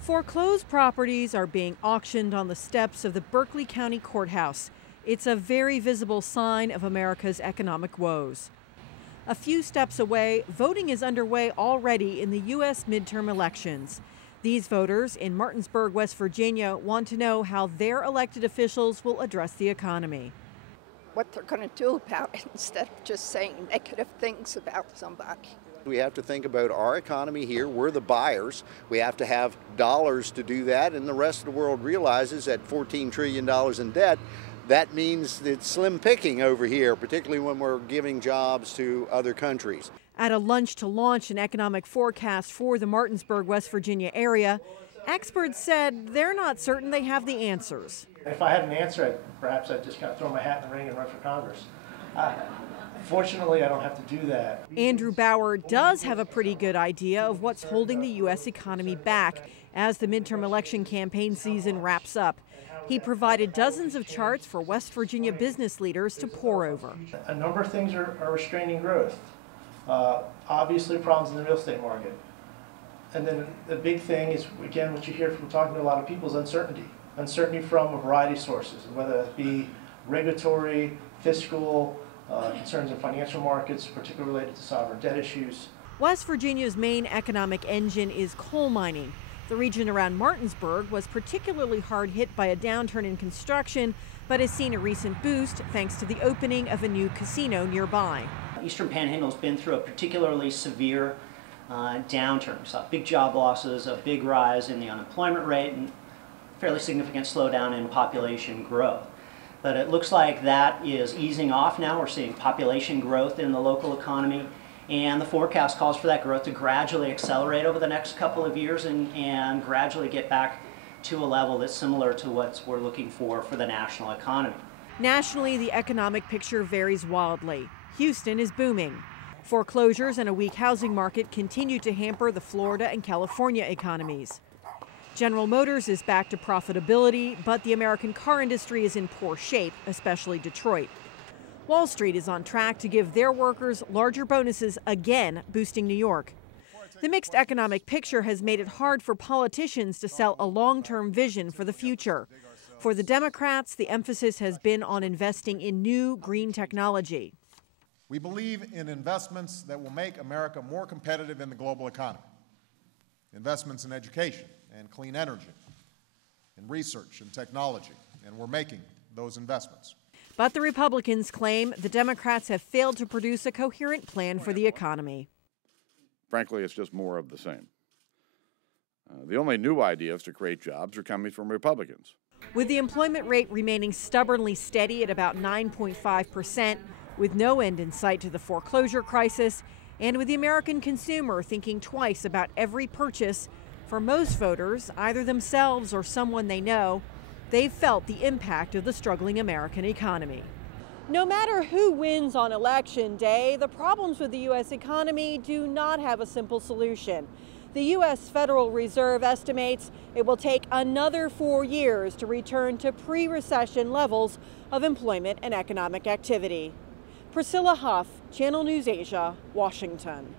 Foreclosed properties are being auctioned on the steps of the Berkeley County Courthouse. It's a very visible sign of America's economic woes. A few steps away, voting is underway already in the U.S. midterm elections. These voters in Martinsburg, West Virginia, want to know how their elected officials will address the economy. What they're going to do about it instead of just saying negative things about somebody. We have to think about our economy here. We're the buyers. We have to have dollars to do that, and the rest of the world realizes at $14 trillion in debt, that means it's slim picking over here, particularly when we're giving jobs to other countries. At a lunch to launch an economic forecast for the Martinsburg, West Virginia area, experts said they're not certain they have the answers. If I had an answer, perhaps I'd just kind of throw my hat in the ring and run for Congress. Fortunately, I don't have to do that. Andrew Bauer does have a pretty good idea of what's holding the U.S. economy back as the midterm election campaign season wraps up. He provided dozens of charts for West Virginia business leaders to pore over. A number of things are restraining growth. Obviously, problems in the real estate market. And then the big thing is, again, what you hear from talking to a lot of people is uncertainty. Uncertainty from a variety of sources, whether it be regulatory, fiscal, concerns in financial markets, particularly related to sovereign debt issues. West Virginia's main economic engine is coal mining. The region around Martinsburg was particularly hard hit by a downturn in construction, but has seen a recent boost thanks to the opening of a new casino nearby. Eastern Panhandle's been through a particularly severe downturn. We saw big job losses, a big rise in the unemployment rate, and fairly significant slowdown in population growth. But it looks like that is easing off now. We're seeing population growth in the local economy, and the forecast calls for that growth to gradually accelerate over the next couple of years and gradually get back to a level that's similar to what we're looking for the national economy. Nationally, the economic picture varies wildly. Houston is booming. Foreclosures and a weak housing market continue to hamper the Florida and California economies. General Motors is back to profitability, but the American car industry is in poor shape, especially Detroit. Wall Street is on track to give their workers larger bonuses again, boosting New York. The mixed economic picture has made it hard for politicians to sell a long-term vision for the future. For the Democrats, the emphasis has been on investing in new green technology. We believe in investments that will make America more competitive in the global economy. Investments in education and clean energy, in research and technology, and we're making those investments. But the Republicans claim the Democrats have failed to produce a coherent plan for the economy. Frankly, it's just more of the same. The only new ideas to create jobs are coming from Republicans. With the employment rate remaining stubbornly steady at about 9.5%, with no end in sight to the foreclosure crisis, and with the American consumer thinking twice about every purchase, for most voters, either themselves or someone they know, they've felt the impact of the struggling American economy. No matter who wins on Election Day, the problems with the U.S. economy do not have a simple solution. The U.S. Federal Reserve estimates it will take another 4 years to return to pre-recession levels of employment and economic activity. Priscilla Huff, Channel NewsAsia, Washington.